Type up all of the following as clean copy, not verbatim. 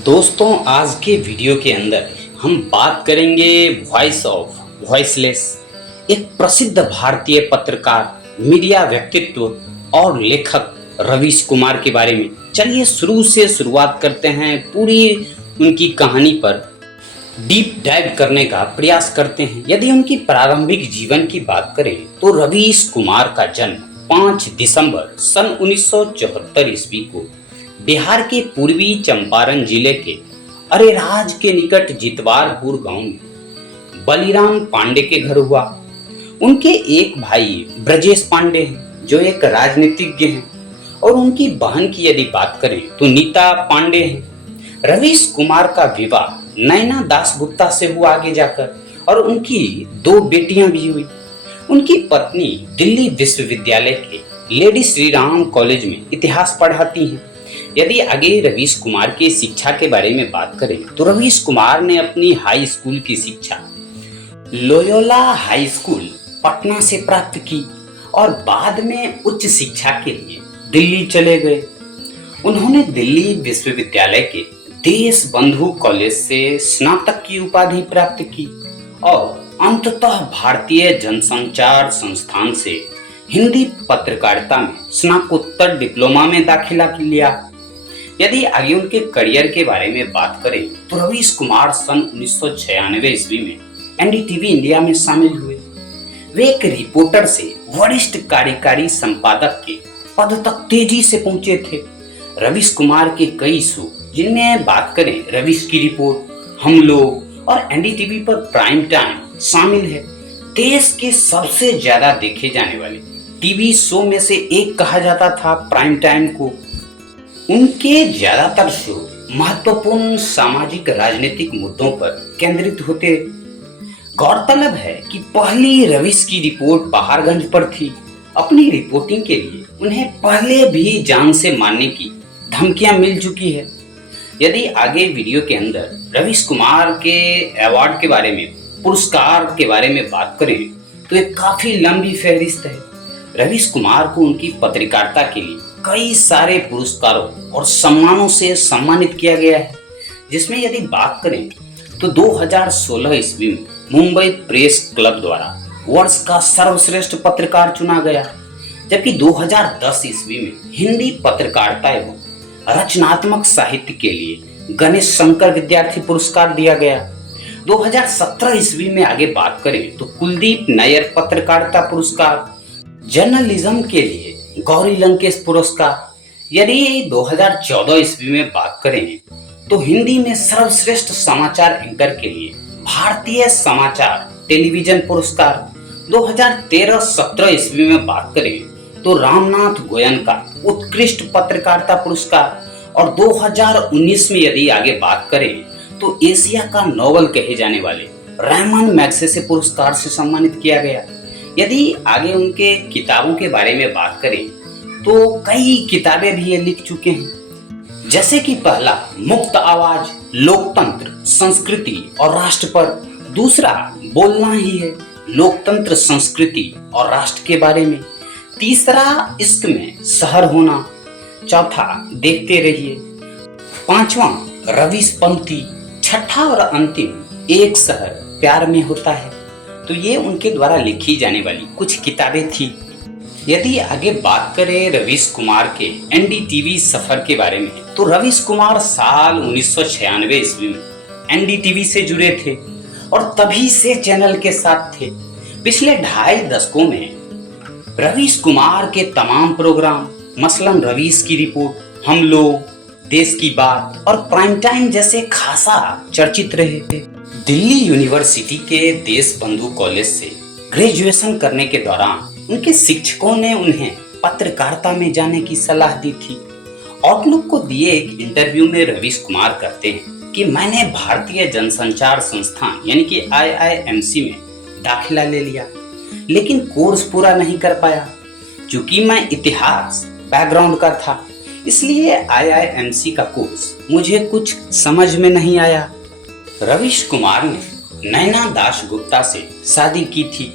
दोस्तों, आज के वीडियो के अंदर हम बात करेंगे वॉइस ऑफ वॉइसलेस, एक प्रसिद्ध भारतीय पत्रकार, मीडिया व्यक्तित्व और लेखक रवीश कुमार के बारे में। चलिए शुरू से शुरुआत करते हैं, पूरी उनकी कहानी पर डीप डाइव करने का प्रयास करते हैं। यदि उनकी प्रारंभिक जीवन की बात करें तो रवीश कुमार का जन्म 5 दिसंबर सन 1974 ईस्वी को बिहार के पूर्वी चंपारण जिले के अरेराज के निकट जितवारपुर गांव में बलिराम पांडे के घर हुआ। उनके एक भाई ब्रजेश पांडे हैं जो एक राजनीतिज्ञ हैं, और उनकी बहन की यदि बात करें तो नीता पांडे हैं। रवीश कुमार का विवाह नैना दासगुप्ता से हुआ आगे जाकर, और उनकी 2 बेटियां भी हुई। उनकी पत्नी दिल्ली विश्वविद्यालय के लेडी श्री राम कॉलेज में इतिहास पढ़ाती हैं। यदि आगे रवीश कुमार की शिक्षा के बारे में बात करें तो रवीश कुमार ने अपनी हाई स्कूल की शिक्षा लोयोला हाई स्कूल पटना से प्राप्त की और बाद में उच्च शिक्षा के लिए दिल्ली चले गए। उन्होंने दिल्ली विश्वविद्यालय के देश बंधु कॉलेज से स्नातक की उपाधि प्राप्त की और अंततः भारतीय जनसंचार संस्थान से हिंदी पत्रकारिता में स्नातकोत्तर डिप्लोमा में दाखिला लिया। यदि आगे उनके करियर के बारे में बात करें तो रवीश कुमार सन 1996 ईस्वी में एनडीटीवी इंडिया में शामिल हुए। वे एक रिपोर्टर से वरिष्ठ कार्यकारी संपादक के पद तक तेजी से पहुंचे थे। रवीश कुमार के कई शो, जिनमें बात करें रवीश की रिपोर्ट, हम लोग और एनडीटीवी पर प्राइम टाइम शामिल है। देश के सबसे ज्यादा देखे जाने वाले टीवी शो में से एक कहा जाता था प्राइम टाइम को। उनके ज्यादातर शो महत्वपूर्ण सामाजिक राजनीतिक मुद्दों पर केंद्रित होते। गौरतलब है कि पहली रवीश की रिपोर्ट पहाड़गंज पर थी। अपनी रिपोर्टिंग के लिए उन्हें पहले भी जान से मारने की धमकियां मिल चुकी है। यदि आगे वीडियो के अंदर रवीश कुमार के अवार्ड के बारे में, पुरस्कार के बारे में बात करें तो एक काफी लंबी फहरिस्त है। रवीश कुमार को उनकी पत्रकारिता के लिए कई सारे पुरस्कारों और सम्मानों से सम्मानित किया गया है, जिसमें यदि बात करें तो 2016 ईस्वी में मुंबई प्रेस क्लब द्वारा वर्ष का सर्वश्रेष्ठ पत्रकार चुना गया, जबकि 2010 ईस्वी में हिंदी पत्रकारिता एवं रचनात्मक साहित्य के लिए गणेश शंकर विद्यार्थी पुरस्कार दिया गया। 2017 ईस्वी में आगे बात करें तो कुलदीप नैयर पत्रकारिता पुरस्कार, जर्नलिज्म के लिए गौरी लंकेश पुरस्कार। यदि 2014 ईस्वी में बात करें तो हिंदी में सर्वश्रेष्ठ समाचार एंकर के लिए भारतीय समाचार टेलीविजन पुरस्कार। 2013-17 ईस्वी में बात करें तो रामनाथ गोयन का उत्कृष्ट पत्रकारिता पुरस्कार, और 2019 में यदि आगे बात करें तो एशिया का नोबेल कहे जाने वाले रेमन मैग्सेसे पुरस्कार से सम्मानित किया गया। यदि आगे उनके किताबों के बारे में बात करें तो कई किताबें भी ये लिख चुके हैं, जैसे कि पहला मुक्त आवाज, लोकतंत्र, संस्कृति और राष्ट्र पर। दूसरा बोलना ही है, लोकतंत्र, संस्कृति और राष्ट्र के बारे में। तीसरा इश्क में शहर होना। चौथा देखते रहिए। पांचवा रवीश पंक्ति। छठा और अंतिम एक शहर प्यार में होता है। तो ये उनके द्वारा लिखी जाने वाली कुछ किताबें थी। यदि आगे बात करें रवीश कुमार के एनडीटीवी सफर के बारे में तो रवीश कुमार साल 1996 ईस्वी में एनडीटीवी से जुड़े थे और तभी से चैनल के साथ थे। पिछले 2.5 दशकों में रवीश कुमार के तमाम प्रोग्राम, मसलन रवीश की रिपोर्ट, हम लोग, देश की बात और प्राइम टाइम जैसे खासा चर्चित रहे थे। दिल्ली यूनिवर्सिटी के देश बंधु कॉलेज से ग्रेजुएशन करने के दौरान उनके शिक्षकों ने उन्हें पत्रकारिता में जाने की सलाह दी थी। आउटलुक को दिए एक इंटरव्यू में रवीश कुमार कहते हैं कि मैंने भारतीय जनसंचार संस्थान यानी कि IIMC में दाखिला ले लिया, लेकिन कोर्स पूरा नहीं कर पाया। चूंकि मैं इतिहास बैकग्राउंड का था, इसलिए IIMC का कोर्स मुझे कुछ समझ में नहीं आया। रवीश कुमार ने नैना दासगुप्ता से शादी की थी।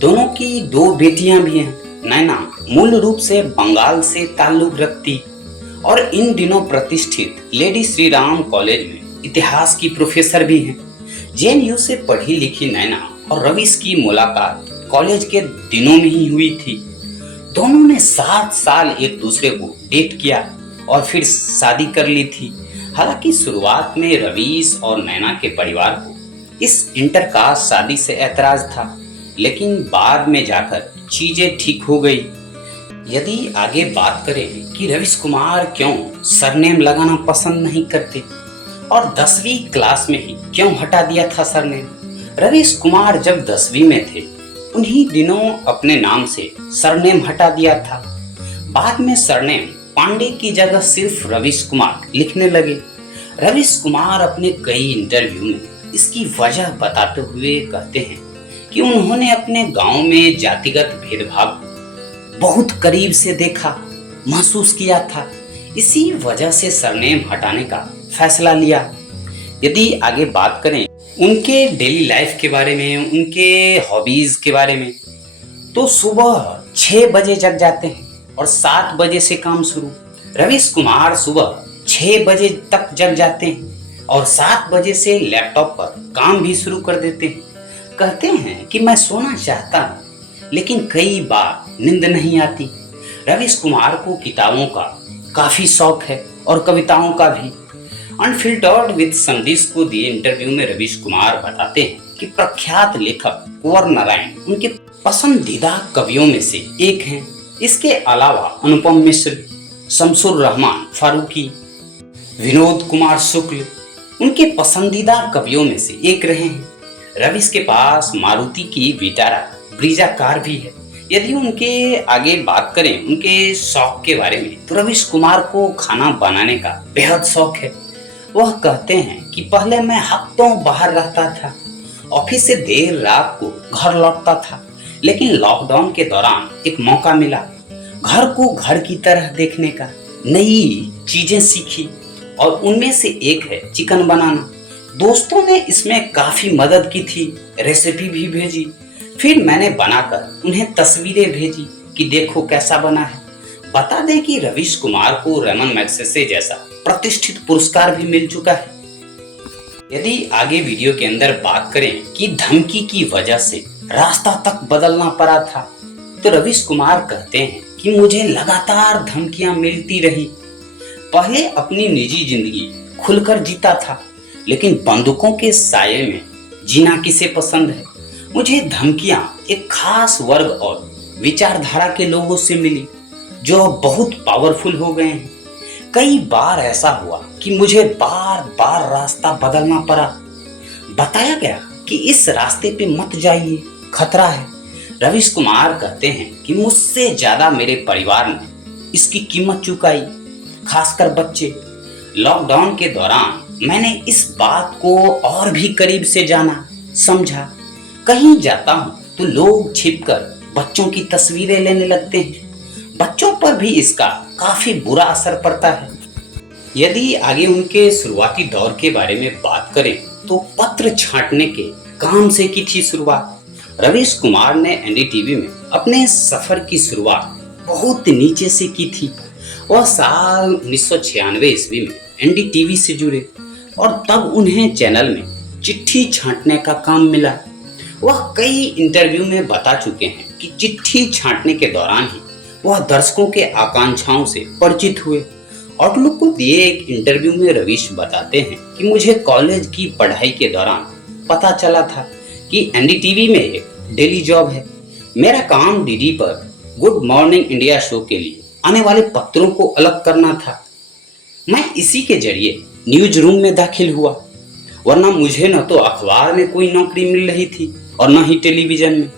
दोनों की 2 बेटियां भी हैं। नैना मूल रूप से बंगाल से ताल्लुक रखती और इन दिनों प्रतिष्ठित लेडी श्री राम कॉलेज में इतिहास की प्रोफेसर भी हैं। जेएनयू से पढ़ी लिखी नैना और रवीश की मुलाकात कॉलेज के दिनों में ही हुई थी। दोनों ने 7 साल एक दूसरे को डेट किया और फिर शादी कर ली थी। हालांकि शुरुआत में रवीश और नैना के परिवार को इस इंटरकास्ट शादी से ऐतराज था, लेकिन बाद में जाकर चीजें ठीक हो गई। यदि आगे बात करें कि रवीश कुमार क्यों सरनेम लगाना पसंद नहीं करते और 10वीं क्लास में ही क्यों हटा दिया था सरनेम। रवीश कुमार जब 10वीं में थे उन्हीं दिनों अपने नाम से सरनेम हटा दिया था। बाद में सरनेम पांडे की जगह सिर्फ रवीश कुमार लिखने लगे। रवीश कुमार अपने कई इंटरव्यू में इसकी वजह बताते हुए कहते हैं कि उन्होंने अपने गांव में जातिगत भेदभाव बहुत करीब से देखा, महसूस किया था। इसी वजह से सरनेम हटाने का फैसला लिया। यदि आगे बात करें उनके डेली लाइफ के बारे में, उनके हॉबीज के बारे में, तो सुबह 6 बजे जग जाते हैं और 7 बजे से काम शुरू। रवीश कुमार सुबह 6 बजे तक जग जाते हैं और 7 बजे से लैपटॉप पर काम भी शुरू कर देते हैं। कहते हैं कि मैं सोना चाहता हूँ लेकिन कई बार नींद नहीं आती। रवीश कुमार को किताबों का काफी शौक है और कविताओं का भी। अनफिल्टर्ड विद संदेश को दिए इंटरव्यू में रवीश कुमार बताते हैं कि प्रख्यात लेखक कुंवर नारायण उनके पसंदीदा कवियों में से एक हैं। इसके अलावा अनुपम मिश्र, शमसुर रहमान फारूकी, विनोद कुमार शुक्ल उनके पसंदीदा कवियों में से एक रहे हैं। रवीश के पास मारुति की विटारा ब्रीजा कार भी है। यदि उनके आगे बात करें उनके शौक के बारे में, तो रवीश कुमार को खाना बनाने का बेहद शौक है। वह कहते हैं कि पहले मैं हफ्तों बाहर रहता था, ऑफिस से देर रात को घर लौटता था, लेकिन लॉकडाउन के दौरान एक मौका मिला घर को घर की तरह देखने का। नई चीजें सीखी और उनमें से एक है चिकन बनाना। दोस्तों ने इसमें काफी मदद की थी, रेसिपी भी भेजी। फिर मैंने बनाकर उन्हें तस्वीरें भेजी कि देखो कैसा बना है। बता दें कि रवीश कुमार को रेमन मैग्सेसे जैसा प्रतिष्ठित पुरस्कार भी मिल चुका है। यदि आगे वीडियो के अंदर बात करें कि धमकी की वजह से रास्ता तक बदलना पड़ा था, तो रवीश कुमार कहते हैं कि मुझे लगातार धमकियां मिलती रही। पहले अपनी निजी जिंदगी खुलकर जीता था, लेकिन बंदूकों के साये में जीना किसे पसंद है। मुझे धमकियां एक खास वर्ग और विचारधारा के लोगों से मिली जो बहुत पावरफुल हो गए हैं। कई बार ऐसा हुआ कि मुझे बार बार रास्ता बदलना पड़ा। बताया गया कि इस रास्ते पे मत जाइए, खतरा है। रवीश कुमार कहते हैं कि मुझसे ज्यादा मेरे परिवार ने इसकी कीमत चुकाई, खासकर बच्चे। लॉकडाउन के दौरान मैंने इस बात को और भी करीब से जाना, समझा। कहीं जाता हूँ तो लोग छिपकर बच्चों की तस्वीरें लेने लगते हैं। बच्चों पर भी इसका काफी बुरा असर पड़ता है। यदि आगे उनके शुरुआती दौर के बारे में बात करें तो पत्र छांटने के काम से की थी शुरुआत। रवीश कुमार ने एनडीटीवी में अपने सफर की शुरुआत बहुत नीचे से की थी। वह साल 1996 ईस्वी में एनडीटीवी से जुड़े और तब उन्हें चैनल में चिट्ठी छांटने का काम मिला। वह कई इंटरव्यू में बता चुके हैं कि चिट्ठी छांटने के दौरान ही वह दर्शकों के आकांक्षाओं से परिचित हुए। आउटलुक को दिए एक इंटरव्यू में रवीश बताते हैं कि मुझे कॉलेज की पढ़ाई के दौरान पता चला था कि एनडीटीवी में एक डेली जॉब है। मेरा काम डीडी पर गुड मॉर्निंग इंडिया शो के लिए आने वाले पत्रों को अलग करना था। मैं इसी के जरिए न्यूज रूम में दाखिल हुआ, वरना मुझे न तो अखबार में कोई नौकरी मिल रही थी और न ही टेलीविजन में।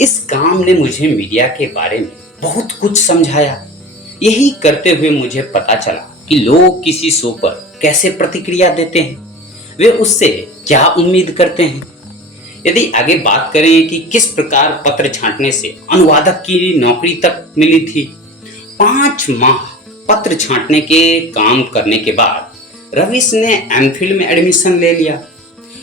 इस काम ने मुझे मीडिया के बारे में बहुत कुछ समझाया। यही करते हुए मुझे पता चला कि लोग किसी शो पर कैसे प्रतिक्रिया देते हैं, वे उससे क्या उम्मीद करते हैं। यदि आगे बात करें कि किस प्रकार पत्र छांटने से अनुवादक की नौकरी तक मिली थी। 5 माह पत्र छांटने के काम करने के बाद रवीश ने एमफिल में एडमिशन ले लिया,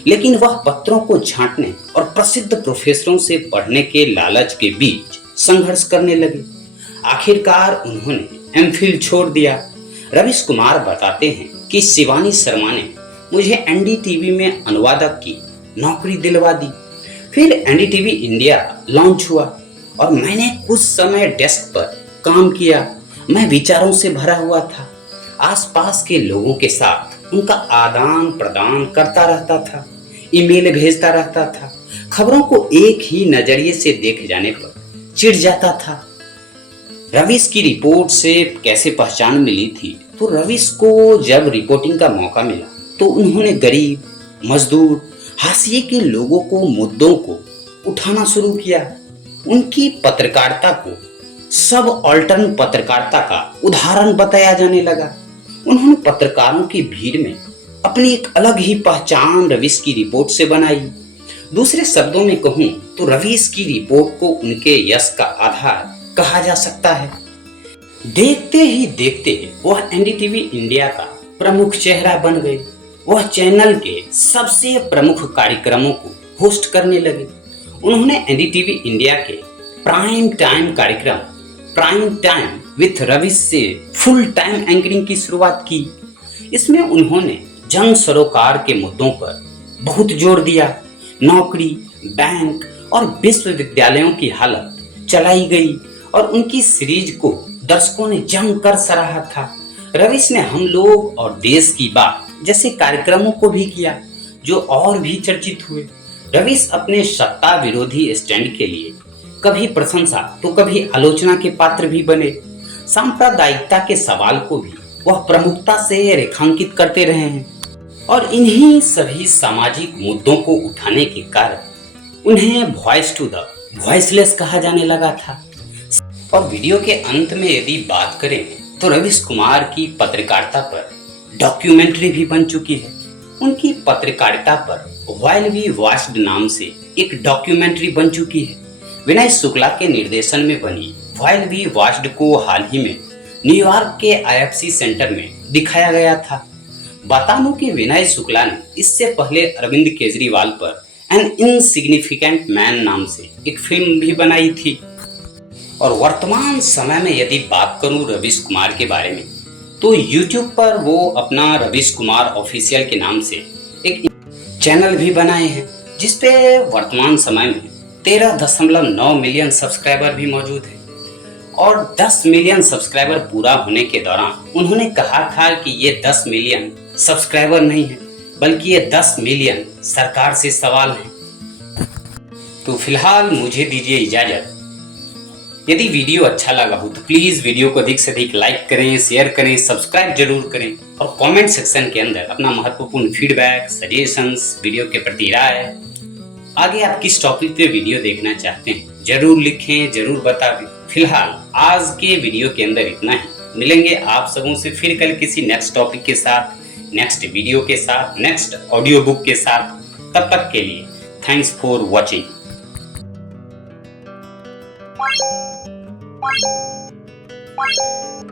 लेकिन वह पत्रों को छांटने और प्रसिद्ध प्रोफेसरों से पढ़ने के लालच के बीच संघर्ष करने लगे। आखिरकार उन्होंने एमफिल छोड़ दिया। रवीश कुमार बताते हैं कि शिवानी शर्मा ने मुझे एनडीटीवी में अनुवादक की नौकरी दिलवा दी। फिर एनडीटीवी इंडिया लॉन्च हुआ और मैंने कुछ समय डेस्क पर काम किया। मैं विचारों से भरा हुआ था, आसपास के लोगों के साथ उनका आदान प्रदान करता रहता था, ईमेल भेजता रहता था, खबरों को एक ही नजरिए से देखे जाने पर चिढ़ जाता था। रवीश की रिपोर्ट से कैसे पहचान मिली थी, तो रवीश को जब रिपोर्टिंग का मौका मिला तो उन्होंने गरीब, मजदूर, हाशिए के लोगों को, मुद्दों को उठाना शुरू किया। उनकी पत्रकारिता को सब ऑल्टर्न पत्रकारिता का उदाहरण बताया जाने लगा। उन्होंने पत्रकारों की भीड़ में अपनी एक अलग ही पहचान रवीश की रिपोर्ट से बनाई। दूसरे शब्दों में कहूं तो रवीश की रिपोर्ट को उनके यश का आधार कहा जा सकता है। देखते ही देखते वह एनडीटीवी इंडिया का प्रमुख चेहरा बन गए। वह चैनल के सबसे प्रमुख कार्यक्रमों को होस्ट करने लगे। उन्होंने एनडीटीवी इंडिया के प्राइम टाइम कार्यक्रम प्राइम टाइम विथ रवीश से फुल टाइम एंकरिंग की शुरुआत की। इसमें उन्होंने जन सरोकार के मुद्दों पर बहुत जोर दिया। नौकरी, बैंक और विश्वविद्यालयों की हालत चलाई गई और उनकी सीरीज को दर्शकों ने जमकर सराहा था। रवीश ने हम लोग और देश की बात जैसे कार्यक्रमों को भी किया, जो और भी चर्चित हुए। रवीश अपने सत्ता विरोधी स्टैंड के लिए कभी प्रशंसा तो कभी आलोचना के पात्र भी बने। सांप्रदायिकता के सवाल को भी वह प्रमुखता से रेखांकित करते रहे हैं और इन्हीं सभी सामाजिक मुद्दों को उठाने के कारण उन्हें वॉइस टू द वॉइसलेस कहा जाने लगा था। और वीडियो के अंत में यदि बात करें तो रवीश कुमार की पत्रकारिता पर डॉक्यूमेंट्री भी बन चुकी है। उनकी पत्रकारिता पर व्हाइल वी वॉच्ड नाम से एक डॉक्यूमेंट्री बन चुकी है। विनय शुक्ला के निर्देशन में बनी व्हाइल वी वॉच्ड को हाल ही में न्यूयॉर्क के आईएफसी सेंटर में दिखाया गया था। बता दूं कि विनय शुक्ला ने इससे पहले अरविंद केजरीवाल पर एन इनसिग्निफिकेंट मैन नाम से एक फिल्म भी बनाई थी। और वर्तमान समय में यदि बात करूं रवीश कुमार के बारे में, तो YouTube पर वो अपना रवीश कुमार ऑफिशियल के नाम से एक चैनल भी बनाए हैं, जिसपे वर्तमान समय में 13.9 मिलियन सब्सक्राइबर भी मौजूद हैं। और 10 मिलियन सब्सक्राइबर पूरा होने के दौरान उन्होंने कहा था कि ये 10 मिलियन सब्सक्राइबर नहीं है, बल्कि ये 10 मिलियन सरकार से सवाल है। तो फिलहाल मुझे दीजिए इजाजत। यदि वीडियो अच्छा लगा हो तो प्लीज वीडियो को अधिक से अधिक लाइक करें, शेयर करें, सब्सक्राइब जरूर करें और कमेंट सेक्शन के अंदर अपना महत्वपूर्ण फीडबैक, सजेशंस, वीडियो के प्रति राय, आगे आप किस टॉपिक पे वीडियो देखना चाहते हैं जरूर लिखें, जरूर बताएं। फिलहाल आज के वीडियो के अंदर इतना ही। मिलेंगे आप सबों से फिर कल किसी नेक्स्ट टॉपिक के साथ, नेक्स्ट वीडियो के साथ, नेक्स्ट ऑडियो बुक के साथ। तब तक के लिए थैंक्स फॉर वॉचिंग। What?